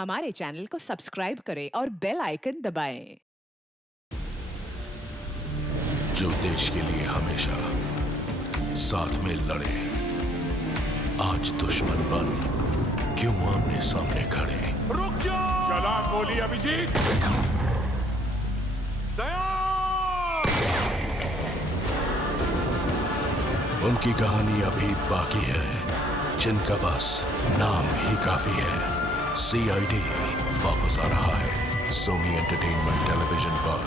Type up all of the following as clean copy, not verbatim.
हमारे चैनल को सब्सक्राइब करें और बेल आइकन दबाएं। जो देश के लिए हमेशा साथ में लड़े, आज दुश्मन बन क्यों आमने सामने खड़े। रुक जाओ! चला गोली अभिजीत! दया! उनकी कहानी अभी बाकी है, जिनका बस नाम ही काफी है। CID वापस आ रहा है सोनी एंटरटेनमेंट टेलीविजन पर।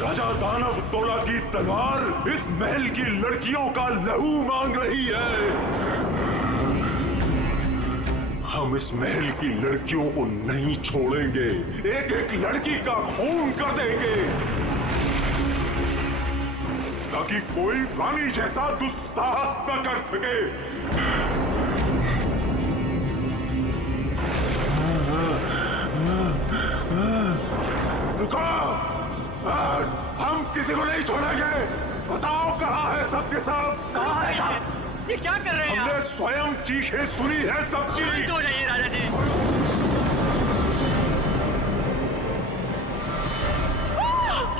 राजा दानव तोला की तलवार इस महल की लड़कियों का लहू मांग रही है। हम इस महल की लड़कियों को नहीं छोड़ेंगे, एक एक लड़की का खून कर देंगे, ताकि कोई रानी जैसा दुस्साहस न कर सके। रुको! हम किसी को नहीं छोड़ेंगे। बताओ कहाँ है सबके सब? कहाँ है साहब? ये क्या कर रहे हैं हमने आप? स्वयं चीखें सुनी है सब चीज। शांत हो जाइए राजा जी।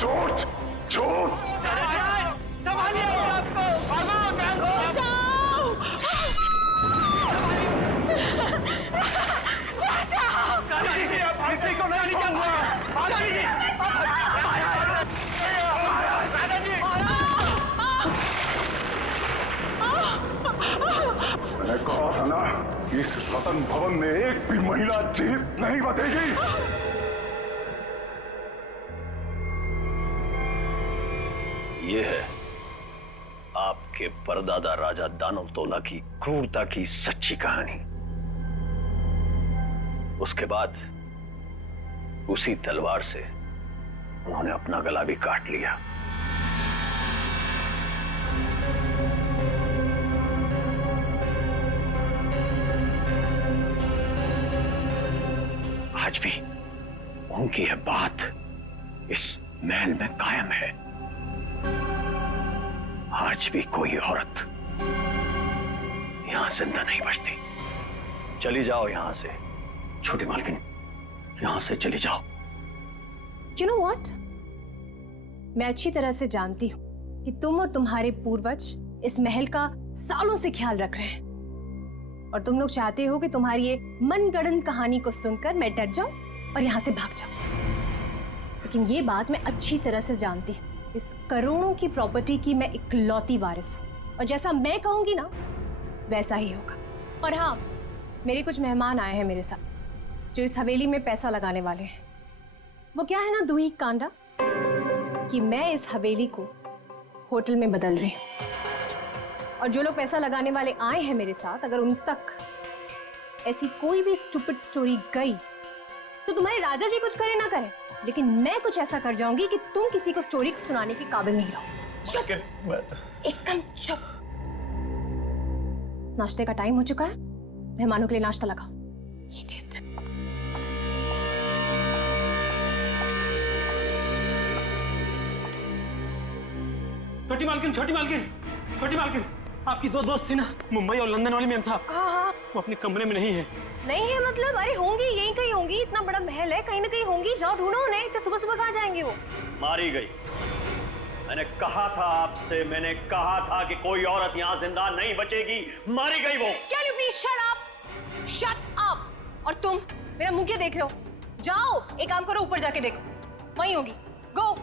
झूठ! झूठ! संभालिए अपने आप को। भागो, जाओ। काली आप किसी को नहीं निकालना। काली जी, राजा जी। मैंने कहा था ना, इस रतन भवन में एक भी महिला जीवित नहीं बचेगी। ये है आपके परदादा राजा दानव तोला की क्रूरता की सच्ची कहानी। उसके बाद उसी तलवार से उन्होंने अपना गला भी काट लिया। आज भी उनकी यह बात इस महल में कायम है। आज भी कोई औरत यहां जिंदा नहीं बचती। चली जाओ यहां से छोटी मालकिन, यहां से चली जाओ। You know what? मैं अच्छी तरह से जानती हूँ कि तुम और तुम्हारे पूर्वज इस महल का सालों से ख्याल रख रहे हैं और तुम लोग चाहते हो कि तुम्हारी ये मनगढ़ंत कहानी को सुनकर मैं डर जाऊं और यहां से भाग जाऊं। लेकिन ये बात मैं अच्छी तरह से जानती हूँ, इस करोड़ों की प्रॉपर्टी की मैं इकलौती वारिस हूँ और जैसा मैं कहूंगी ना वैसा ही होगा। और हाँ, मेरे कुछ मेहमान आए हैं मेरे साथ जो इस हवेली में पैसा लगाने वाले हैं। वो क्या है ना दूही कांडा कि मैं इस हवेली को होटल में बदल रही हूँ और जो लोग पैसा लगाने वाले आए हैं मेरे साथ, अगर उन तक ऐसी कोई भी स्टूपिड स्टोरी गई तो तुम्हारे राजा जी कुछ करे ना करे, लेकिन मैं कुछ ऐसा कर जाऊंगी कि तुम किसी को स्टोरी सुनाने के काबिल नहीं रहो। चुप, एकदम चुप। नाश्ते का टाइम हो चुका है, मेहमानों के लिए नाश्ता लगाओ। Idiot। छोटी मालकिन, छोटी मालकिन, छोटी मालकिन, आपकी दो दोस्त थी ना, मुंबई और लंदन वाली मैम साहब। हाँ, वो अपने कमरे में नहीं है। नहीं है मतलब? अरे होंगी, यहीं कहीं होंगी, इतना बड़ा महल है, कहीं ना कहीं होंगी। जाओ ढूंढो उन्हें। इतने सुबह सुबह कहाँ जाएंगे वो? मारी गई। मैंने कहा था आपसे, मैंने कहा था कि कोई औरत यहाँ जिंदा नहीं बचेगी। मारी गई वो। Can you please shut up? Shut up! और तुम मेरा मुंह क्यों देख रहे हो? जाओ, एक काम करो, ऊपर जाके देखो, वहीं होगी। गो।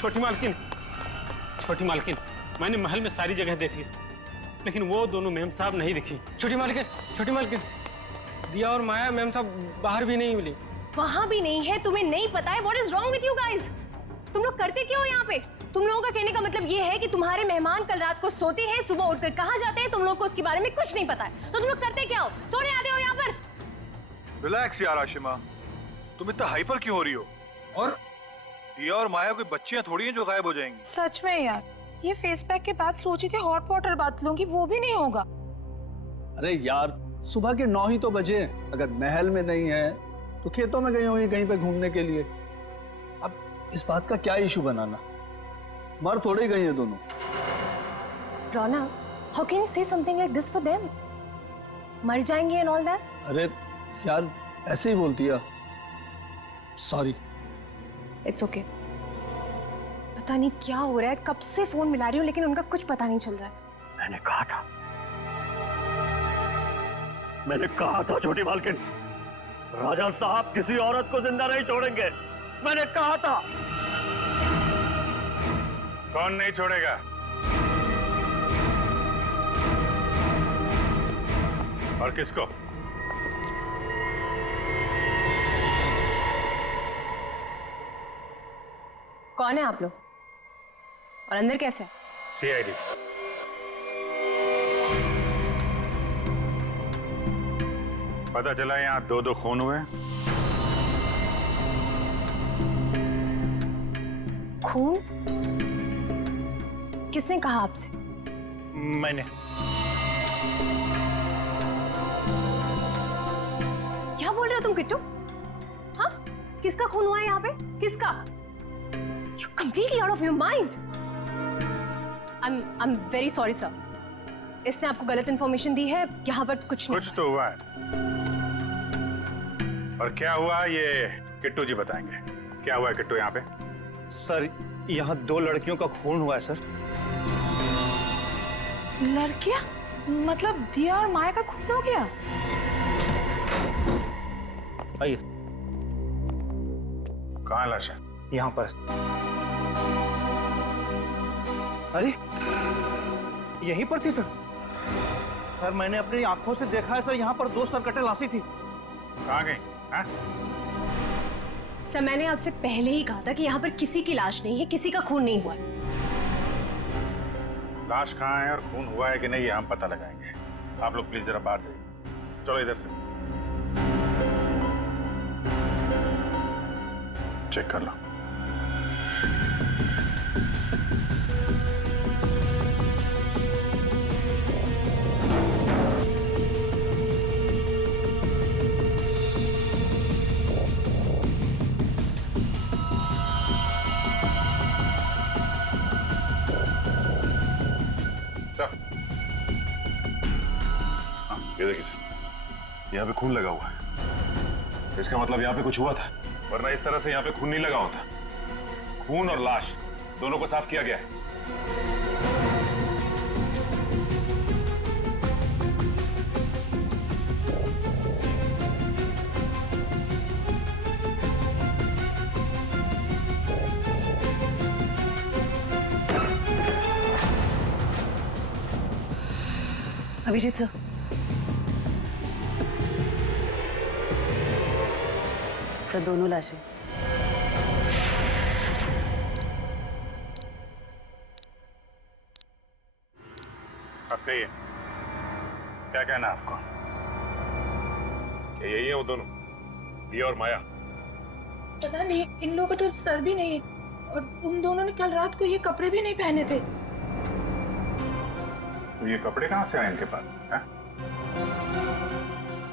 छोटी मालकिन, छोटी मालकिन, मैंने महल में सारी जगह देख ली, लेकिन वो दोनों मैम साहब नहीं दिखी। छोटी मालकिन, दिया और माया मैम साहब बाहर भी नहीं मिली। वहां भी नहीं है? तुम्हें नहीं पता है? What is wrong with you guys? तुम लोग करते क्या हो यहाँ पे? तुम लोगों का कहने का मतलब ये है कि तुम्हारे मेहमान कल रात को सोते हैं, सुबह उठकर कहाँ जाते हैं, तुम लोग को उसके बारे में कुछ नहीं पता है। तो तुम लोग करते क्या हो? सोने आते हो यहाँ पर? रिलैक्स यार आशिमा, तुम इतना हाइपर क्यों हो रही हो? और दिया और माया कोई बच्चियां थोड़ी हैं जो गायब हो जाएंगी। सच में यार, ये फेस पैक के बाद सोची थी हॉट वाटर बात लूंगी, वो भी नहीं होगा। अरे यार, सुबह के 9 ही तो बजे हैं। अगर महल में नहीं है तो खेतों में गई होंगी कहीं पे घूमने के लिए। अब इस बात का क्या इशू बनाना? मर थोड़े गई हैं दोनों। रोना, how can you say something like this for them? मर जाएंगे and all that? अरे यार, ऐसे ही बोलती है। सॉरी। It's okay. पता नहीं क्या हो रहा है, कब से फोन मिला रही हूँ लेकिन उनका कुछ पता नहीं चल रहा है। मैंने कहा था छोटी मालकिन, राजा साहब किसी औरत को जिंदा नहीं छोड़ेंगे। मैंने कहा था। कौन नहीं छोड़ेगा? और किसको? कौन है आप लोग और अंदर कैसे है? सीआईडी। पता चला यहाँ 2-2 खून हुए। खून? किसने कहा आपसे? मैंने। क्या बोल रहे हो तुम किट्टू? हाँ, किसका खून हुआ है यहाँ पे? किसका? You're completely out of your mind. I'm very sorry sir. इसने आपको गलत इंफॉर्मेशन दी है। यहाँ पर कुछ नहीं। कुछ तो हुआ है। और क्या हुआ ये किट्टू जी बताएंगे। क्या हुआ है किट्टू यहाँ पे? सर, यहाँ 2 लड़कियों का खून हुआ है सर। लड़कियां? मतलब दिया और माया का खून हो गया? आइए। कहाँ लाश है? यहाँ पर। अरे, यहीं पर थी सर। सर, मैंने अपनी आंखों से देखा है सर, यहाँ पर 2 सरकटे लाशी थी। कहाँ गई? हाँ? सर, मैंने आपसे पहले ही कहा था कि यहाँ पर किसी की लाश नहीं है, किसी का खून नहीं हुआ है। लाश कहाँ है और खून हुआ है कि नहीं ये हम पता लगाएंगे। आप लोग प्लीज जरा बाहर जाइए। चलो इधर से चेक कर लो। ये देखिए सर, यहाँ पे खून लगा हुआ है। इसका मतलब यहाँ पे कुछ हुआ था, वरना इस तरह से यहाँ पे खून नहीं लगा होता। खून और लाश दोनों को साफ किया गया है। अभिजीत सर, सर दोनों लाशें। अब कहिए, क्या कहना है आपको? क्या यही है वो दोनों, दिया और माया? पता नहीं, इन लोगों का तो सर भी नहीं है और उन दोनों ने कल रात को ये कपड़े भी नहीं पहने थे। तो ये कपड़े कहाँ से आए इनके पास? है?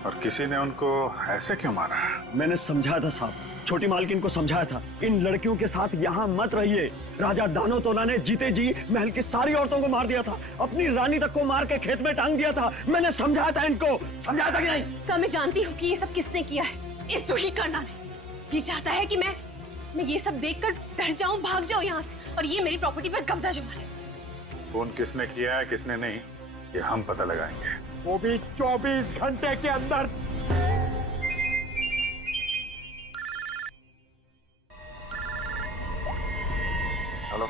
और किसी ने उनको ऐसे क्यों मारा? मैंने समझाया था साहब, छोटी मालकिन को समझाया था, इन लड़कियों के साथ यहाँ मत रहिए। राजा दानवतोला ने जीते जी महल की सारी औरतों को मार दिया था, अपनी रानी तक को मार के खेत में टांग दिया था। मैंने समझाया था इनको, समझाया था कि नहीं? सर, मैं जानती हूँ कि ये सब किसने किया है। इस दुही करना ने ये चाहता है कि मैं ये सब देखकर डर जाऊं, भाग जाऊं यहाँ से और ये मेरी प्रॉपर्टी पर कब्जा जमा ले। खून किसने किया है किसने नहीं, ये हम पता लगाएंगे, वो भी 24 घंटे के अंदर। हेलो,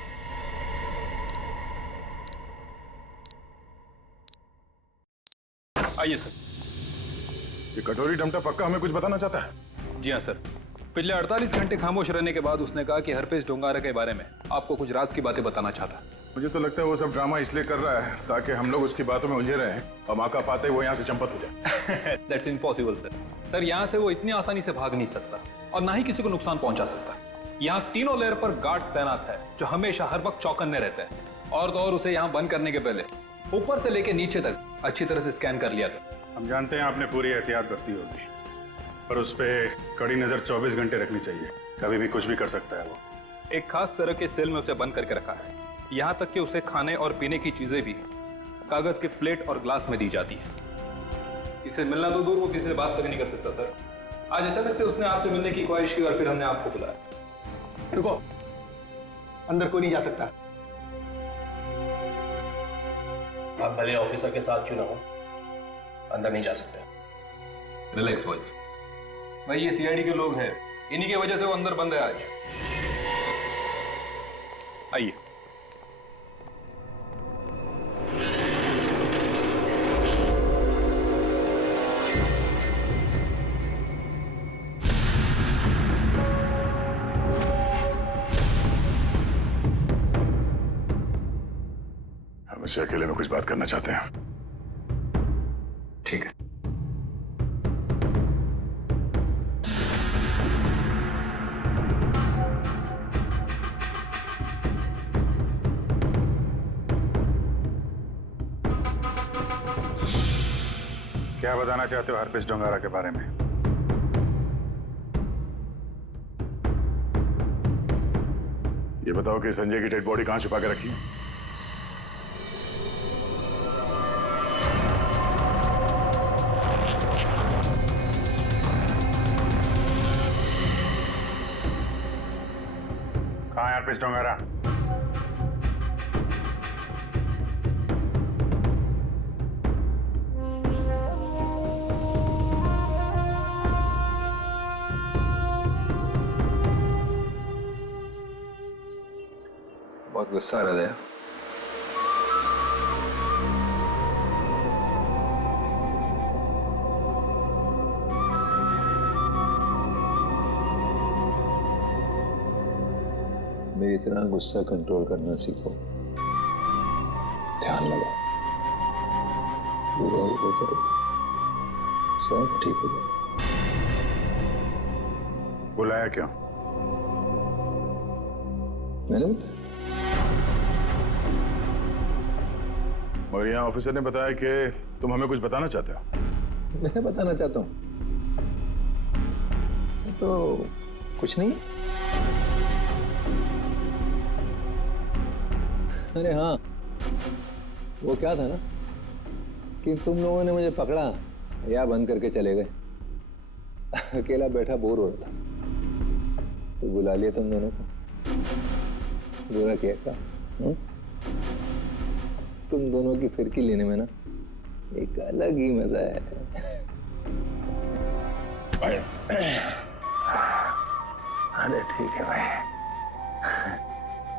आइए सर। ये कटोरी डमटा पक्का हमें कुछ बताना चाहता है? जी हाँ सर, पिछले 48 घंटे खामोश रहने के बाद उसने कहा कि हरपेश डोंगारा के बारे में आपको कुछ राज की बातें बताना चाहता। मुझे तो लगता है वो सब ड्रामा इसलिए कर रहा है ताकि हम लोग उसकी बातों में उलझे रहें और मौका पाते वो यहाँ से चंपत हो जाए। That's impossible sir. सर यहाँ से वो इतनी आसानी से भाग नहीं सकता और ना ही किसी को नुकसान पहुंचा सकता। यहाँ तीनों लेयर पर गार्ड्स तैनात है जो हमेशा हर वक्त चौकन्ने रहते हैं। और तो और उसे यहाँ बंद करने के पहले ऊपर से लेके नीचे तक अच्छी तरह से स्कैन कर लिया था। हम जानते हैं आपने पूरी एहतियात बरती होगी, पर उस पर कड़ी नजर 24 घंटे रखनी चाहिए। कभी भी कुछ भी कर सकता है वो। एक खास तरह के सेल में उसे बंद करके रखा है। यहाँ तक कि उसे खाने और पीने की चीजें भी कागज के प्लेट और ग्लास में दी जाती है। किसी से मिलना तो दूर, वो किसी से बात तक नहीं कर सकता सर। आज अचानक से उसने आपसे मिलने की ख्वाहिश की और फिर हमने आपको बुलाया। रुको, अंदर कोई नहीं जा सकता। आप भले ऑफिसर के साथ क्यों ना हो, अंदर नहीं जा सकते। Relax boys. भाई ये सीआईडी के लोग हैं, इन्हीं की वजह से वो अंदर बंद है आज। आइए। हम इससे अकेले में कुछ बात करना चाहते हैं। ठीक है। क्या बताना चाहते हो हरपेश डोंगारा के बारे में? ये बताओ कि संजय की डेड बॉडी कहां छुपा के रखी? कहां है हरपेश डोंगारा? बहुत गुस्सा आ रहा है। मेरी इतना गुस्सा कंट्रोल करना सीखो। ध्यान लगाओ, पूरा वो करो, सब ठीक हो जाएगा। बुलाया क्यों? मैंने बताया। और यहाँ ऑफिसर ने बताया कि तुम हमें कुछ बताना चाहते हो। मैं बताना चाहता हूँ तो कुछ नहीं। अरे हाँ, वो क्या था ना कि तुम लोगों ने मुझे पकड़ा या बंद करके चले गए। अकेला बैठा बोर हो रहा था तो बुला लिया तुम दोनों को। बुरा किया क्या? तुम दोनों की फिरकी लेने में ना एक अलग ही मजा है। अरे ठीक है भाई,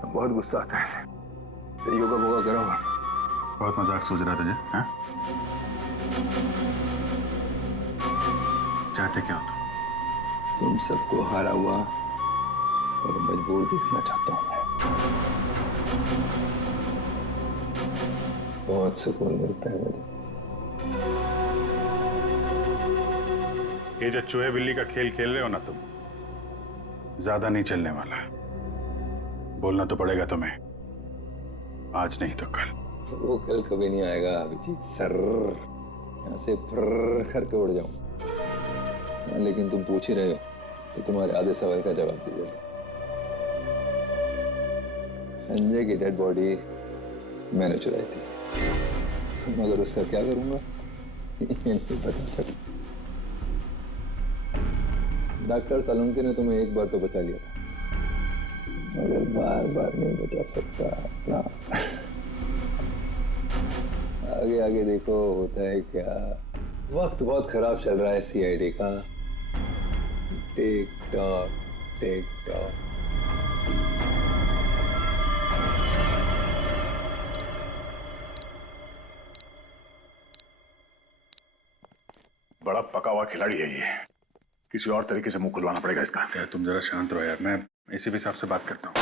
बहुत गुस्सा आता है। तो योगा वोगा करो। बहुत मजाक सोच रहा तुझे? हाँ? चाहते क्या हो तुम सबको हारा हुआ और मजबूर देखना चाहता हूं मैं। बहुत सुकून मिलता है मुझे। ये जो चूहे बिल्ली का खेल खेल रहे हो ना तुम, ज्यादा नहीं चलने वाला। बोलना तो पड़ेगा तुम्हें, आज नहीं तो कल। वो कल कभी नहीं आएगा अभिजीत सर। यहाँ से फर्र करके उड़ जाऊं। लेकिन तुम पूछ ही रहे हो तो तुम्हारे आधे सवाल का जवाब दे देता। संजय की डेड बॉडी मैंने चुराई थी, मगर उसका क्या करूंगा ये नहीं बता सकता। डॉक्टर सालुंके ने तुम्हें एक बार तो बचा लिया था, मगर बार बार नहीं बचा सकता ना। आगे आगे देखो होता है क्या। वक्त बहुत खराब चल रहा है सीआईडी का। Tick tock tick tock. बड़ा पका हुआ खिलाड़ी है ये। किसी और तरीके से मुंह खुलवाना पड़ेगा इसका। यार तुम जरा शांत रहो यार, मैं एसीपी साहब से बात करता हूँ।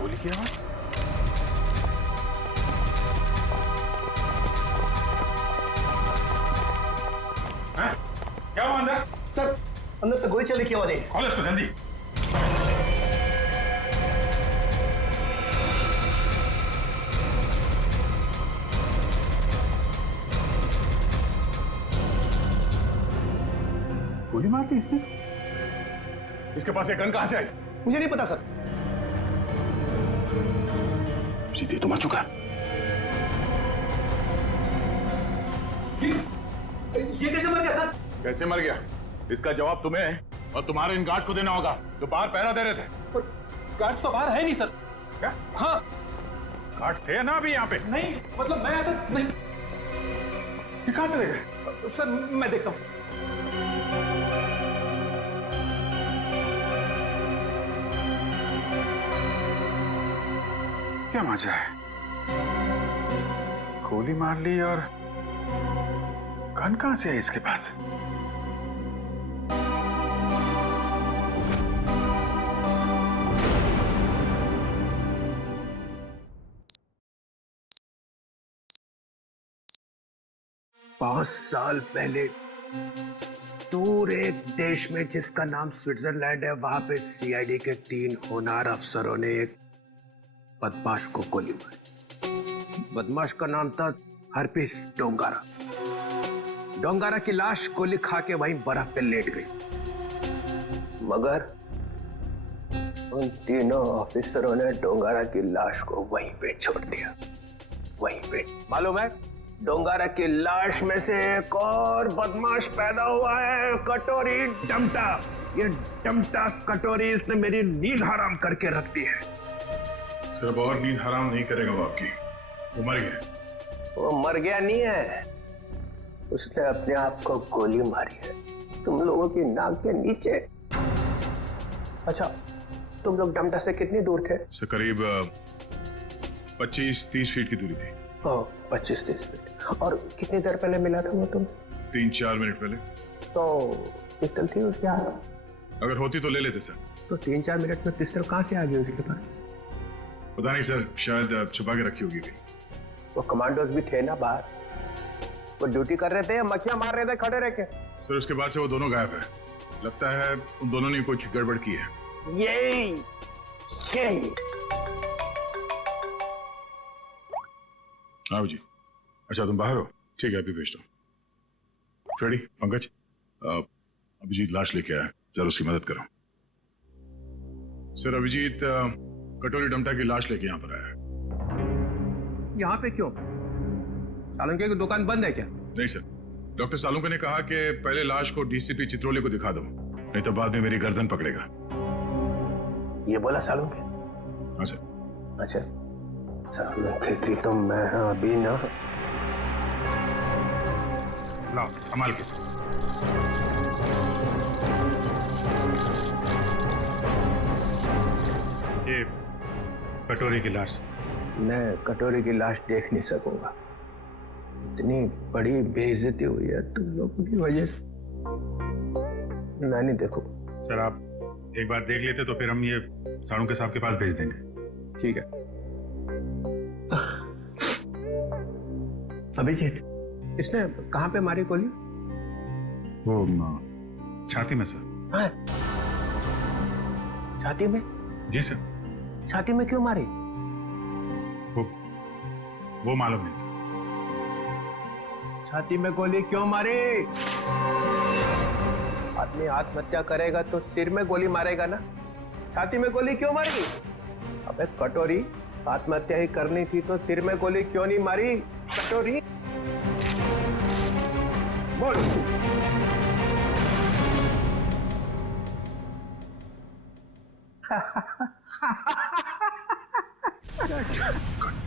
गोली की आवाज? क्या हुआ अंदर? सर अंदर से गोली चलने की आवाज आई। खोलो इसको जल्दी। गोली मार दी इसने? इसके पास ये गन कहां से आई? मुझे नहीं पता सर। सीधे तो मर चुका है। ये कैसे मर गया सर? कैसे मर गया इसका जवाब तुम्हें और तुम्हारे इन गार्ड को देना होगा जो बाहर पहरा दे रहे थे। गार्ड तो बाहर है नहीं सर। क्या? हाँ गार्ड थे ना अभी यहाँ पे? नहीं, मतलब मैं तो नहीं। ये कहाँ चले गए? सर मैं देखता हूँ। क्या मजा है? गोली मार ली और गन कहां से है इसके पास? पांच साल पहले दूर एक देश में जिसका नाम स्विट्जरलैंड है, वहां पे सीआईडी के 3 होनहार अफसरों ने एक बदमाश को गोली मारी। बदमाश का नाम था हरपीस डोंगारा। डोंगारा की लाश गोली खा के वहीं बर्फ पे लेट गई, मगर उन तीनों ऑफिसरों ने डोंगारा की लाश को वहीं पे छोड़ दिया। वहीं पे मालूम है, डोंगारा की लाश में से एक और बदमाश पैदा हुआ है, कटोरी डमटा। ये डमटा कटोरी इसने मेरी नींद हराम करके रख दी है। सिर्फ और नींद हराम नहीं करेगा वो आपकी, वो मर गया। वो मर गया नहीं है, उसने अपने आप को गोली मारी है तुम लोगों की नाक के नीचे। अच्छा, तुम लोग डमटा से कितनी दूर थे? से करीब 25-30 फीट की दूरी थी। 25-30 फीट। और कितनी देर पहले मिला था वो तुम? 3-4 मिनट पहले। तो पिस्टल थी उसके हाथ? अगर होती तो ले लेते सर। तो 3-4 मिनट में पिस्टल कहाँ से आ गई उसके पास? पता नहीं सर, शायद छुपा के रखी होगी। वो कमांडोज भी थे ना बाहर, वो ड्यूटी कर रहे थे या मक्खियां मार रहे थे खड़े रह के? सर उसके बाद से वो दोनों गायब है। लगता है उन दोनों ने कुछ गड़बड़ की है। यही हाँ जी। अच्छा तुम बाहर हो? ठीक है, अभी भेजता हूँ। फ्रेडी, पंकज, अभिजीत लाश लेके आया, जरा उसकी मदद करो। सर अभिजीत कटोरी डमटा की लाश लेके यहाँ पर आया है। यहाँ पे क्यों? सालुंके की दुकान बंद है क्या? नहीं सर, डॉक्टर सालुंके ने कहा कि पहले लाश को डीसीपी चित्रोले को दिखा दो, नहीं तो बाद में मेरी गर्दन पकड़ेगा। ये बोला सालुंके? हाँ सर। अच्छा, सालुंके की तो मैं अभी ना। लाओ संभाल के। ये कटोरी की लाश। मैं कटोरी की लाश देख नहीं सकूंगा, इतनी बड़ी बेइज्जती हुई है तुम लोगों की वजह से, मैं नहीं देखूंगा। सर आप एक बार देख लेते तो फिर हम ये सालुंके साहब के पास भेज देंगे। ठीक है। अभिजीत, इसने कहाँ पे मारी गोली? वो छाती में सर। हाँ? छाती में? जी सर। छाती में क्यों मारी? वो मालूम नहीं सर। छाती में गोली क्यों मारी? आदमी आत्महत्या करेगा तो सिर में गोली मारेगा ना, छाती में गोली क्यों मारी? अबे कटोरी, आत्महत्या ही करनी थी तो सिर में गोली क्यों नहीं मारी? कटोरी बोल।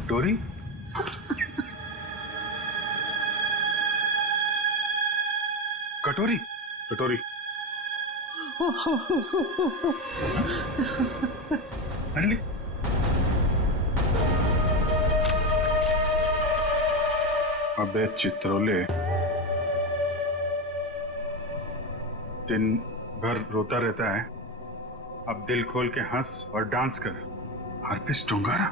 कटोरी? कटोरी? कटोरी। अरे अबे चित्रोले, दिन भर रोता रहता है, अब दिल खोल के हंस और डांस कर। हरपिस डोंगारा?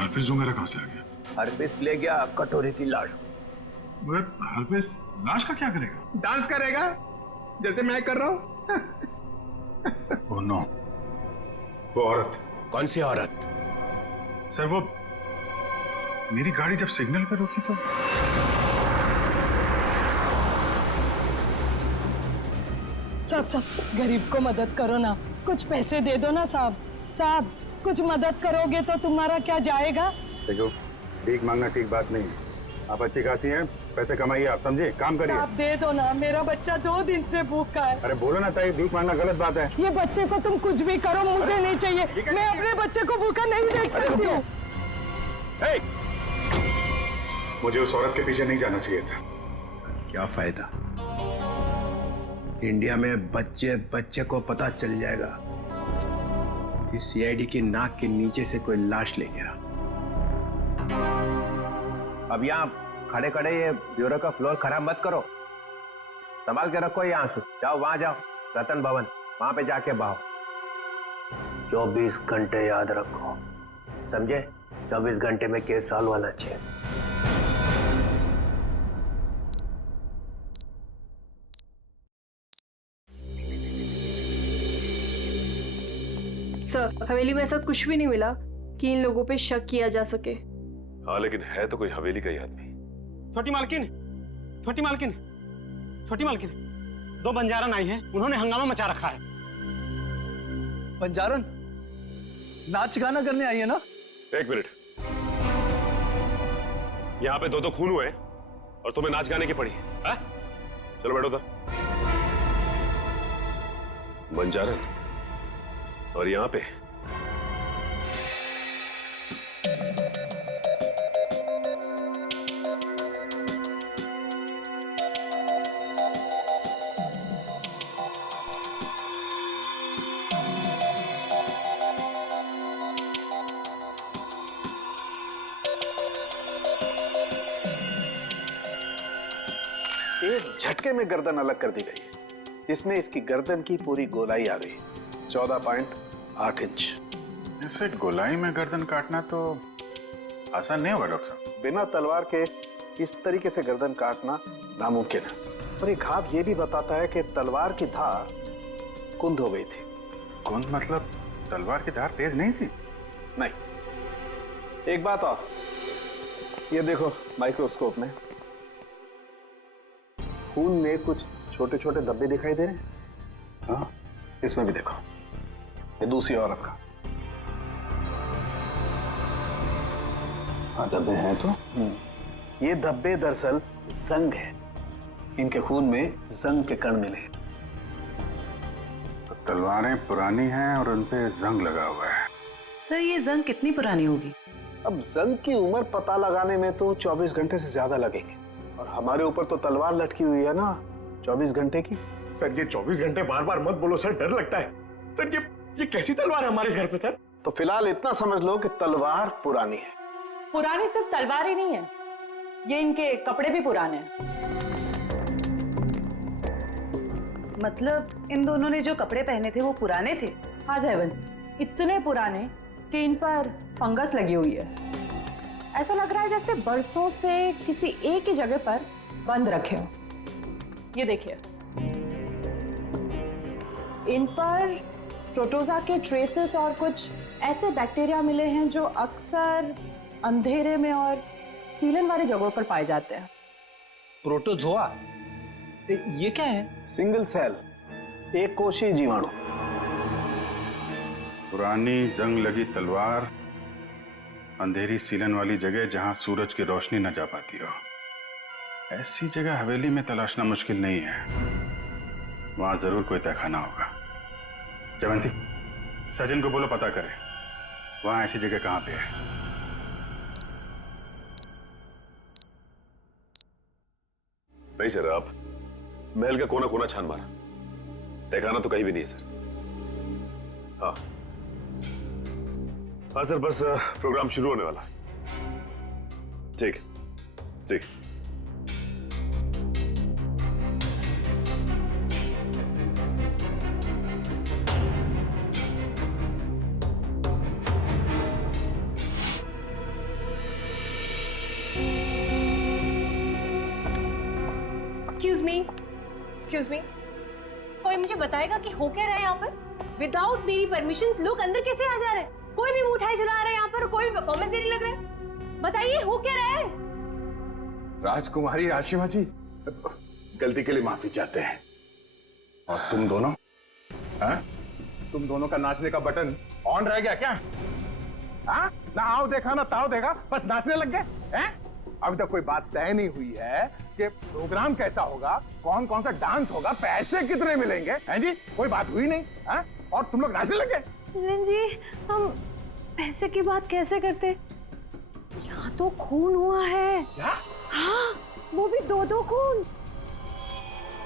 हरपिस डोंगारा कहां से आ गया? हरपिस ले गया कटोरे की लाश। मगर हरपिस लाश का क्या करेगा? डांस करेगा जैसे मैं कर रहा हूं। ओह नो, वो औरत। कौन सी औरत? सर वो मेरी गाड़ी जब सिग्नल पे रुकी तो साहब गरीब को मदद करो ना, कुछ पैसे दे दो ना साहब। साहब कुछ मदद करोगे तो तुम्हारा क्या जाएगा? देखो, भीख मांगना ठीक बात नहीं है। आप अच्छी खाती हैं, पैसे कमाइए, आप समझे, काम करिए। आप दे दो ना, मेरा बच्चा 2 दिन से भूखा है। अरे बोलो ना ताई, भीख मांगना गलत बात है। ये बच्चे को तुम कुछ भी करो, मुझे नहीं चाहिए। मैं अपने बच्चे को भूखा नहीं देख सकती हूँ। मुझे उस औरत के पीछे नहीं जाना चाहिए था। क्या फायदा? इंडिया में बच्चे बच्चे को पता चल जाएगा कि सीआईडी की नाक के नीचे से कोई लाश ले गया। अब यहाँ खड़े खड़े ये ब्यूरो का फ्लोर खराब मत करो, संभाल के रखो ये आंसू। जाओ वहां जाओ, रतन भवन, वहां पे जाके बहाओ। 24 घंटे याद रखो, समझे? 24 घंटे में केस सॉल्व होना चाहिए। सर, हवेली में ऐसा कुछ भी नहीं मिला कि इन लोगों पे शक किया जा सके। हाँ, लेकिन है तो कोई हवेली का ही आदमी। छोटी मालकिन, छोटी मालकिन, छोटी मालकिन, 2 बंजारन आई हैं, उन्होंने हंगामा मचा रखा है। बंजारन नाच गाना करने आई है ना? 1 मिनट, यहाँ पे 2 खून हुए और तुम्हें नाच गाने की पड़ी है? चलो बैठो था। बंजारन और यहाँ पे एक झटके में गर्दन अलग कर दी गई, जिसमें इसकी गर्दन की पूरी गोलाई आ गई, 14.8 इंच। ऐसे गोलाई में गर्दन काटना तो आसान नहीं होगा डॉक्टर साहब। बिना तलवार के इस तरीके से गर्दन काटना नामुमकिन है। और ये घाव ये भी बताता है कि तलवार की धार कुंद हो गई थी। कुंद मतलब तलवार की धार तेज नहीं थी? नहीं। एक बात और, ये देखो माइक्रोस्कोप में खून में कुछ छोटे छोटे धब्बे दिखाई दे रहे हैं। हाँ, इसमें भी देखो, ये दूसरी औरत का। हाँ, धब्बे हैं तो। ये धब्बे दरअसल जंग है। इनके खून में जंग के कण मिले। तो तलवारें पुरानी हैं और उन पे जंग लगा हुआ है। सर, ये जंग कितनी पुरानी होगी? अब जंग की उम्र पता लगाने में तो 24 घंटे से ज्यादा लगेंगे, और हमारे ऊपर तो तलवार लटकी हुई है ना 24 घंटे की। सर ये 24 घंटे बार बार मत बोलो सर, डर लगता है। सर ये कैसी तलवार है हमारे घर पे सर? तो फिलहाल इतना समझ लो कि तलवार पुरानी है। पुरानी सिर्फ तलवार ही नहीं है, ये इनके कपड़े भी पुराने हैं। मतलब इन दोनों ने जो कपड़े पहने थे वो पुराने थे? हाँ जयवंत, इतने पुराने कि इन पर फंगस लगी हुई है। ऐसा लग रहा है जैसे बरसों से किसी एक ही जगह पर बंद रखे हो। ये देखिए, इन पर प्रोटोजा के ट्रेसेस और कुछ ऐसे बैक्टीरिया मिले हैं जो अक्सर अंधेरे में और सीलन वाली जगहों पर पाए जाते हैं। प्रोटोजोआ? ये क्या है? सिंगल सेल, एक कोशीय जीवाणु। पुरानी जंग लगी तलवार, अंधेरी सीलन वाली जगह जहां सूरज की रोशनी न जा पाती हो। ऐसी जगह हवेली में तलाशना मुश्किल नहीं है। वहां जरूर कोई तहखाना होगा। जयवंती, सचिन को बोलो पता करे वहां ऐसी जगह कहां पे है। नहीं सर, आप महल का कोना कोना छान मारा, तहखाना तो कहीं भी नहीं है सर। हाँ हाँ सर, बस प्रोग्राम शुरू होने वाला है। ठीक ठीक। एक्सक्यूज मी, कोई मुझे बताएगा कि हो क्या रहा है यहाँ पर? विदाउट मेरी परमिशन लोग अंदर कैसे आ जा रहे हैं? कोई भी मिठाई चला रहा है यहाँ पर, कोई भी परफॉर्मेंस देने लग रहा है। बताइए हो क्या रहा है? राजकुमारी आशिमा जी, गलती के लिए माफी चाहते हैं। और तुम दोनों, हाँ? तुम दोनों का नाचने का बटन ऑन रह गया क्या? हाँ? ना आओ देखा ना ताओ देखा, बस नाचने लग गए हैं? अभी तक कोई बात तय नहीं हुई है कि प्रोग्राम कैसा होगा, कौन कौन सा डांस होगा, पैसे कितने मिलेंगे, हैं जी? कोई बात हुई नहीं, हाँ? और तुम लोग नाचने लग गए? मिलन जी, हम पैसे की बात कैसे करते? यहाँ तो खून हुआ है। क्या? हाँ, वो भी 2-2 खून।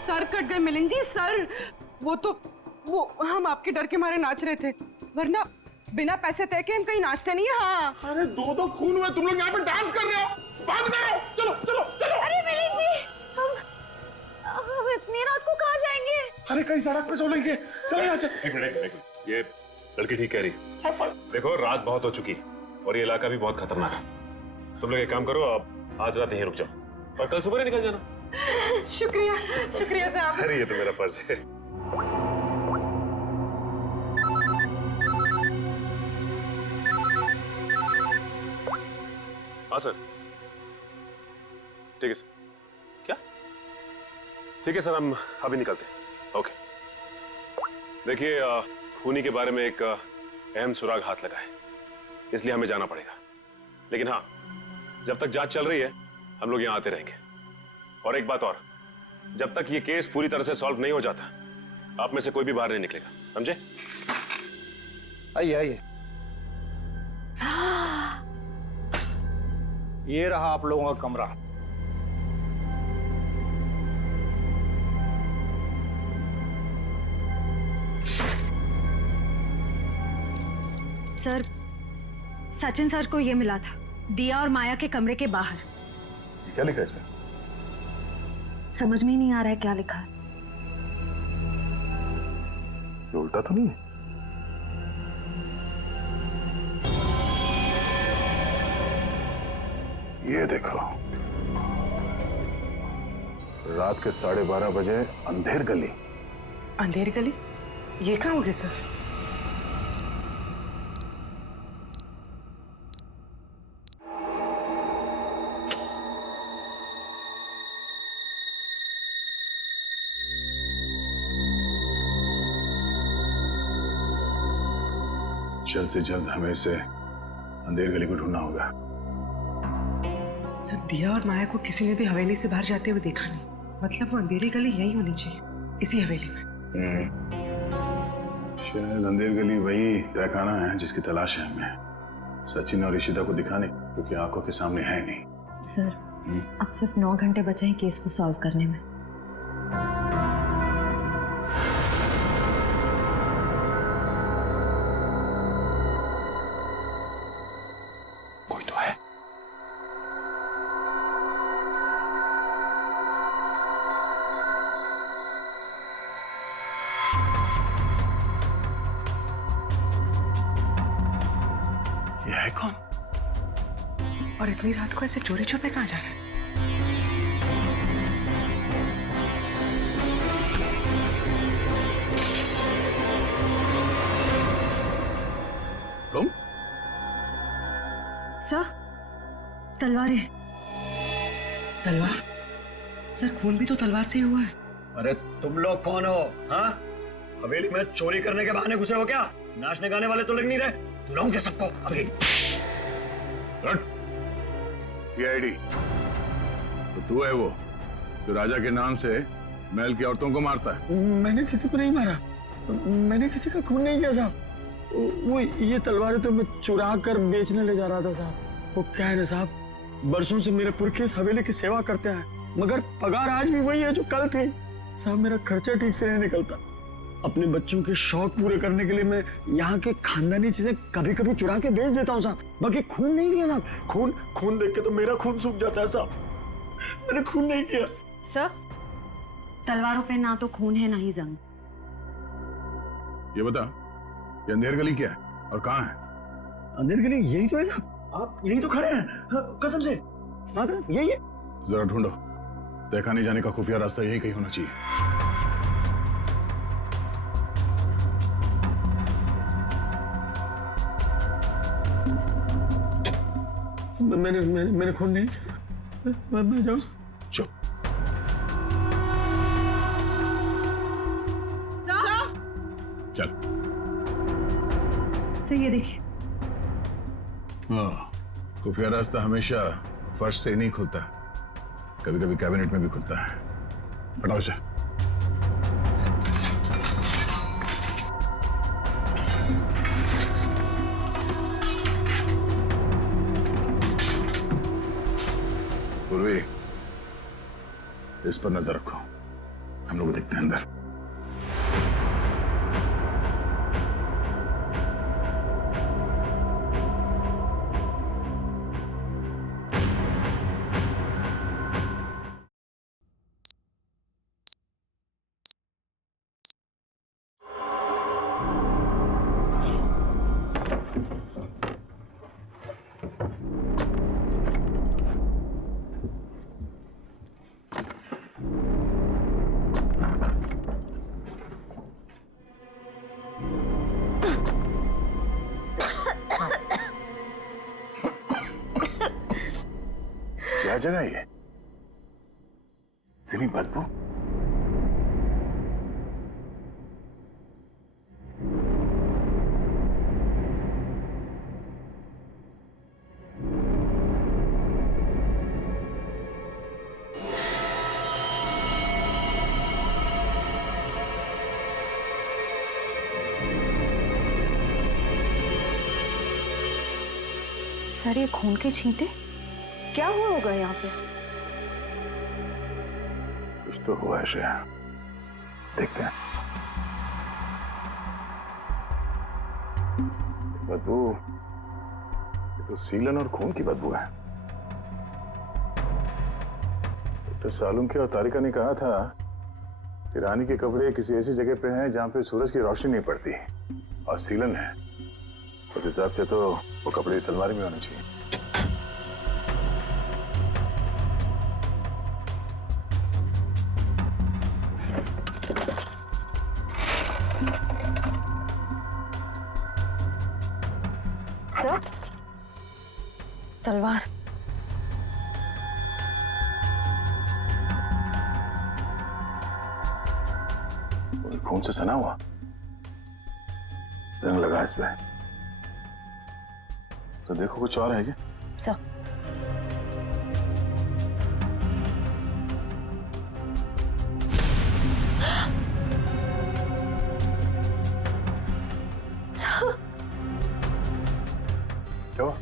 सर कट गए मिलन जी, सर। वो हम आपके डर के मारे नाच रहे थे, वरना बिना पैसे तय के हम कहीं नाचते नहीं है। हाँ। अरे 2-2 खून हुए, तुम लोग यहाँ पे डांस कर रहे हो? बात करो, चलो चलो चलो। अरे मिलन जी, हम इतनी रात को कहाँ जाएंगे? अरे कहीं सड़क पे सो लेंगे, चलो यहाँ से। एक मिनट, ये लड़की ठीक कह रही है। देखो रात बहुत हो चुकी और ये इलाका भी बहुत खतरनाक है। तुम लोग एक काम करो, अब आज रात यहीं रुक जाओ और कल सुबह ही निकल जाना। शुक्रिया साहब। अरे ये तो मेरा फर्ज है। हाँ सर, ठीक है सर। क्या? ठीक है सर, हम अभी निकलते हैं। ओके। देखिए, खूनी के बारे में एक अहम सुराग हाथ लगा है, इसलिए हमें जाना पड़ेगा। लेकिन हाँ, जब तक जांच चल रही है हम लोग यहाँ आते रहेंगे। और एक बात और, जब तक ये केस पूरी तरह से सॉल्व नहीं हो जाता आप में से कोई भी बाहर नहीं निकलेगा, समझे? आइए आइए। ये रहा आप लोगों का कमरा। सर, सचिन सर को ये मिला था, दिया और माया के कमरे के बाहर। क्या लिखा है इसमें? समझ में ही नहीं आ रहा है क्या लिखा है। ये उल्टा तो नहीं है? ये देखो, रात के 12:30 बजे अंधेर गली। अंधेर गली? ये कहाँ होगी सर? जल्द से जल्द हमें इसे अंधेर गली को ढूंढना होगा। सर, दिया और माया को किसी ने भी हवेली से बाहर जाते हुए देखा नहीं, मतलब वो अंधेरी गली यही होनी चाहिए, इसी हवेली में। शायद अंधेर गली वही तहखाना है जिसकी तलाश है हमें, सचिन और ईशिता को दिखाने, क्योंकि आंखों के सामने है नहीं। सर, अब सिर्फ 9 घंटे बचे हैं केस को सॉल्व करने में। कोई तो है। ये है कौन? और इतनी रात को ऐसे चोरी छुपे कहाँ जा रहा है? तुम? सर, तलवारें। तलवार? सर, खून भी तो तलवार से ही हुआ है। अरे तुम लोग कौन हो? हाँ, हवेली में चोरी करने के बहाने घुसे हो क्या? नाचने गाने वाले तो लग नहीं रहे। बुलाऊंगे सबको अभी। सीआईडी तो तू है वो जो राजा के नाम से महल की औरतों को मारता है? मैंने किसी को नहीं मारा, मैंने किसी का खून नहीं किया साहब। वो ये तलवारें तो मैं चुरा कर बेचने ले जा रहा था साहब। वो क्या है ना साहब, बरसों से मेरे पुरखे इस हवेली की सेवा करते हैं, मगर पगार आज भी वही है जो कल थी साहब। मेरा खर्चा ठीक से नहीं निकलता। अपने बच्चों के शौक पूरे करने के लिए मैं यहाँ के खानदानी चीजें कभी कभी चुरा के बेच देता हूँ साहब। बाकी खून नहीं किया साहब। खून देख के तो मेरा खून सूख जाता है साहब। मैंने खून नहीं किया। सर, तलवारों पे ना तो खून है ना ही जंग। ये बता, ये अंधेर गली क्या है और कहाँ है? अंधेर गली यही तो है साहब, आप यही तो खड़े हैं। हाँ, कसम से यही है। जरा ढूंढो। देखा नहीं जाने का खुफिया रास्ता यही कहीं होना चाहिए। मैंने खून नहीं किया था। मैं जाऊँ? चुप। चल। सर ये देखिए। हाँ, खुफिया रास्ता हमेशा फर्श से नहीं खुलता, कभी कभी कैबिनेट में भी खुलता है। हटाओ इसे। पूर्वी, इस पर नजर रखो, हम लोग देखते हैं अंदर। क्या जगह ये? इतनी बदबू? सर ये खून के छींटे क्या हुआ होगा यहाँ पे? कुछ तो हुआ है श्रेया, देखते हैं। बदबू, ये तो सीलन और खून की बदबू है। डॉक्टर सालुंखे और तारिका ने कहा था कि रानी के कपड़े किसी ऐसी जगह पे हैं जहां पे सूरज की रोशनी नहीं पड़ती, और सीलन है। उस हिसाब से तो वो कपड़े इस अलमारी में होने चाहिए। सर, तलवार। खून से सना हुआ, जंग लगा इसमें। तो देखो कुछ और है क्या? सर, क्या हुआ?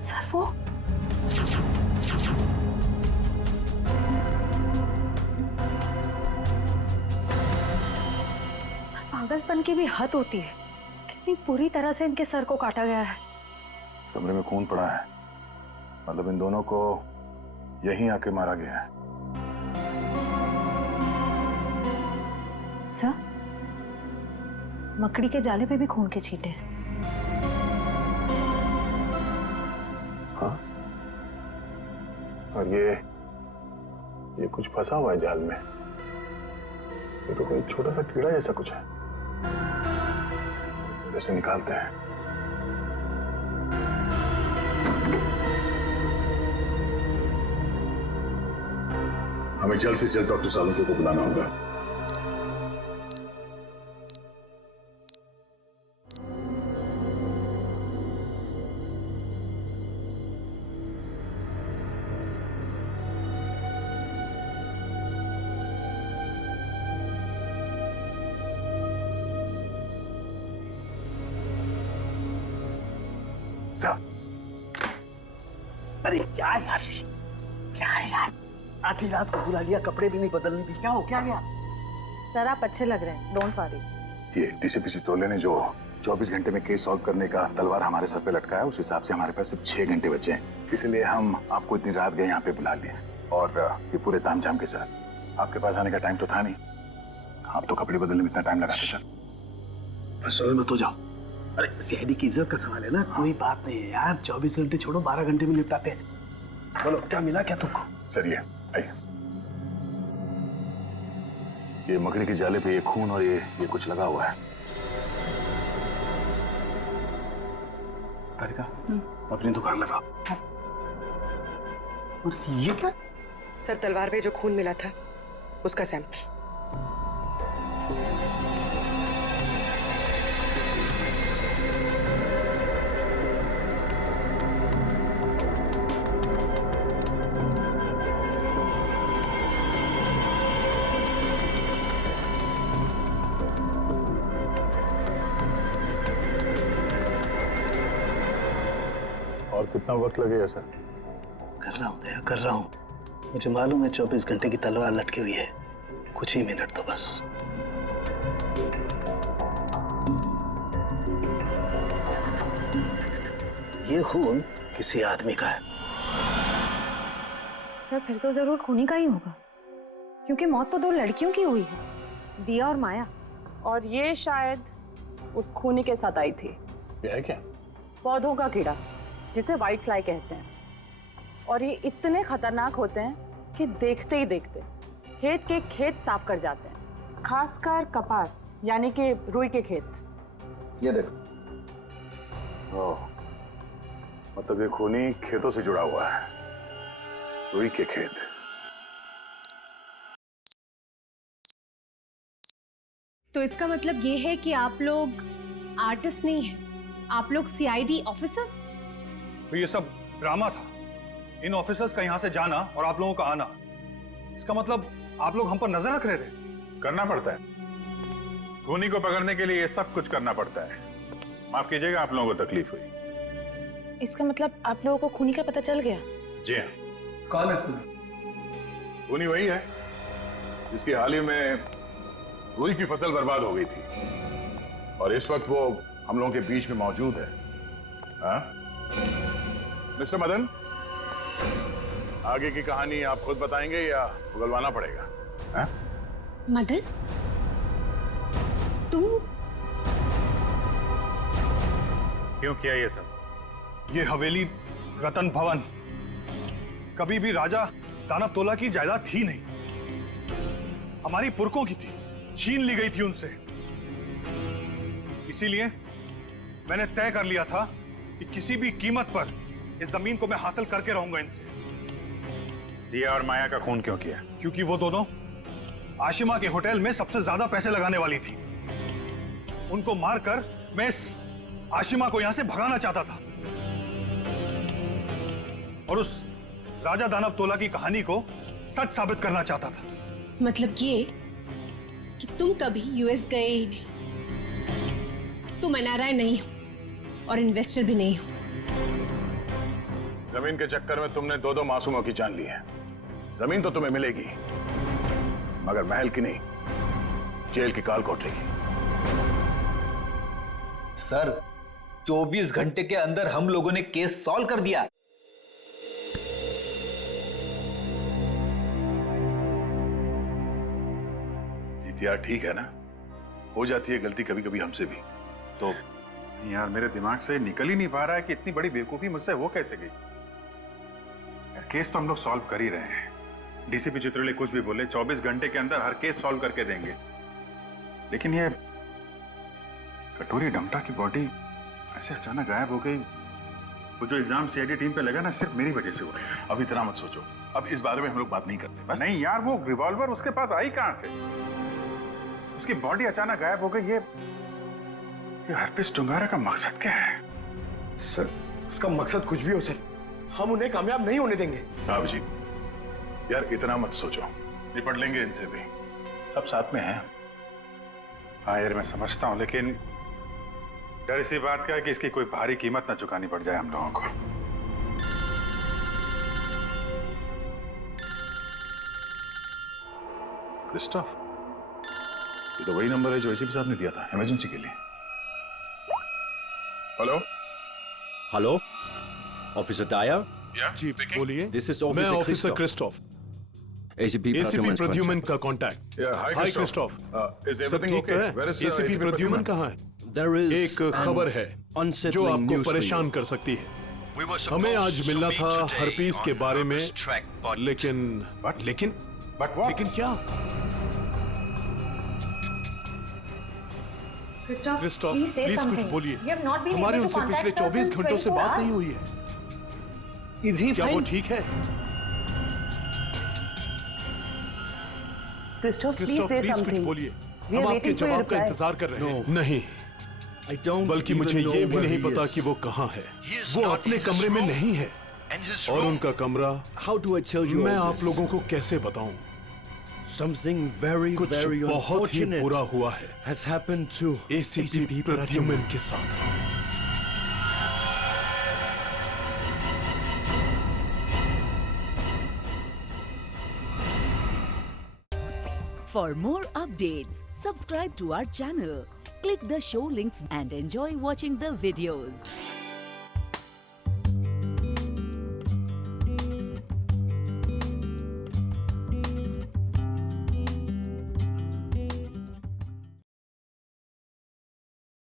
सर वो पागलपन की भी हद होती है। कितनी पूरी तरह से इनके सर को काटा गया है। कमरे में खून पड़ा है, मतलब इन दोनों को यहीं आके मारा गया है। सर, मकड़ी के जाले पे भी खून के छींटे हैं। हाँ? और ये कुछ फंसा हुआ है जाल में। ये तो कोई छोटा सा कीड़ा जैसा कुछ है। इसे निकालते हैं। हमें जल्द से जल्द डॉक्टर सालुंखे को बुलाना होगा। अरे क्या यार, क्या है यार, आधी रात को बुला लिया, कपड़े भी नहीं बदलने दी। क्या हो क्या गया? सर आप अच्छे लग रहे हैं, डोंट वरी। ये डीसीपी चितौले ने जो 24 घंटे में केस सॉल्व करने का तलवार हमारे सर पे लटकाया, उस हिसाब से हमारे पास सिर्फ 6 घंटे बचे हैं। इसलिए हम आपको इतनी रात गए यहाँ पे बुला लिए, और ये पूरे तामझाम के साथ। आपके पास आने का टाइम तो था नहीं, आप तो कपड़े बदलने में इतना टाइम लगाते सर। बस मत हो जाओ। अरे सीआईडी की इज्जत का सवाल है ना, कोई बात नहीं है यार। 24 घंटे छोड़ो, 12 घंटे में निपटाते हैं। बोलो क्या मिला क्या तुमको? सर ये आइए। ये मकड़ी के जाले पे ये खून और ये कुछ लगा हुआ है। हारिका, अपनी दुकान लगा। और ये क्या? सर तलवार पे जो खून मिला था उसका सैंपल। और कितना वक्त लगेगा सर? कर रहा हूँ दया, कर रहा हूँ। मुझे मालूम है 24 घंटे की तलवार लटकी हुई है, कुछ ही मिनट तो बस। ये खून किसी आदमी का है। सर फिर तो जरूर खूनी का ही होगा, क्योंकि मौत तो दो लड़कियों की हुई है, दिया और माया। और ये शायद उस खूनी के साथ आई थी। ये है क्या? पौधों का कीड़ा, जिसे व्हाइट फ्लाई कहते हैं। और ये इतने खतरनाक होते हैं कि देखते ही देखते खेत के खेत साफ कर जाते हैं, खासकर कपास यानी कि रुई के खेत। ये देखो। ओह, मतलब ये खूनी खेतों से जुड़ा हुआ है, रुई के खेत। तो इसका मतलब ये है कि आप लोग आर्टिस्ट नहीं हैं, आप लोग सीआईडी ऑफिसर्स? तो ये सब ड्रामा था। इन ऑफिसर्स का यहाँ से जाना और आप लोगों का आना, इसका मतलब आप लोग हम पर नजर रख रहे थे। करना पड़ता है, खूनी को पकड़ने के लिए ये सब कुछ करना पड़ता है। माफ कीजिएगा, आप लोगों को तकलीफ हुई। इसका मतलब आप लोगों को खूनी का पता चल गया? जी हाँ। कौन है खूनी? खूनी वही है जिसकी हाल ही में रुई की फसल बर्बाद हो गई थी और इस वक्त वो हम लोगों के बीच में मौजूद है। हाँ? मिस्टर मदन, आगे की कहानी आप खुद बताएंगे या उगलवाना पड़ेगा? हाँ? मदन, तुम क्यों किया ये सब? ये हवेली रतन भवन कभी भी राजा दानव तोला की जायदाद थी नहीं, हमारी पुरखों की थी, छीन ली गई थी उनसे। इसीलिए मैंने तय कर लिया था कि किसी भी कीमत पर इस जमीन को मैं हासिल करके रहूंगा इनसे। दिया और माया का खून क्यों किया? क्योंकि वो दोनों आशिमा के होटल में सबसे ज्यादा पैसे लगाने वाली थी। उनको मारकर मैं इस आशिमा को यहां से भगाना चाहता था और उस राजा दानव तोला की कहानी को सच साबित करना चाहता था। मतलब ये कि तुम कभी यूएस गए ही नहीं, तुम एनआरआई नहीं हो और इन्वेस्टर भी नहीं हो। जमीन के चक्कर में तुमने दो मासूमों की जान ली है। जमीन तो तुम्हें मिलेगी, मगर महल की नहीं, जेल की काल कोठरी की। सर 24 घंटे के अंदर हम लोगों ने केस सॉल्व कर दिया। यार ठीक है ना, हो जाती है गलती कभी कभी हमसे भी। तो यार मेरे दिमाग से निकल ही नहीं पा रहा है कि इतनी बड़ी बेवकूफी मुझसे वो कैसे गई। केस तो हम लोग सॉल्व कर ही रहे हैं। डीसीपी चित्रोले कुछ भी बोले, 24 घंटे के अंदर हर केस सॉल्व करके देंगे। लेकिन ये कटोरी डमटा की बॉडी ऐसे अचानक गायब हो गई। वो जो इल्जाम सीआईडी टीम पे लगा ना, सिर्फ मेरी वजह से हुआ। अब इतना मत सोचो, अब इस बारे में हम लोग बात नहीं करते बस। नहीं यार, वो रिवॉल्वर उसके पास आई कहां से? उसकी बॉडी अचानक गायब हो गई। ये हरपिस टुंगारा का मकसद क्या है? सर उसका मकसद कुछ भी हो सर, हम उन्हें कामयाब नहीं होने देंगे। अभिजीत यार इतना मत सोचो, निपट लेंगे इनसे भी, सब साथ में हैं। हाँ यार मैं समझता हूं, लेकिन डर इसी बात का है कि इसकी कोई भारी कीमत ना चुकानी पड़ जाए हम लोगों को। क्रिस्टोफ, ये तो वही नंबर है जो एसीपी साहब ने दिया था इमरजेंसी के लिए। Hello hello, officer Dyer. जी बोलिए। दिस इज मैं ऑफिसर क्रिस्टोफ, एसीपी प्रद्युमन का कांटेक्ट। हाय क्रिस्टोफ, सब ठीक है? एसीपी प्रद्युमन कहाँ है? एक खबर है जो आपको परेशान कर सकती है। हमें आज मिलना था हरपीस के बारे में, लेकिन क्या? क्रिस्टोफ, प्लीज कुछ बोलिए। हमारी उनसे पिछले 24 घंटों से बात नहीं हुई है। क्या वो ठीक है? क्रिस्टोफ, प्लीज कुछ बोलिए। हम आपके जवाब का इंतजार कर रहे हैं। नहीं, बल्कि मुझे ये भी नहीं पता कि वो कहाँ है। वो अपने कमरे में नहीं है और उनका कमरा मैं आप लोगों को कैसे बताऊं? कुछ बहुत ही बुरा हुआ है ACP प्रद्युम्न के साथ। For more updates, subscribe to our channel, click the show links and enjoy watching the videos.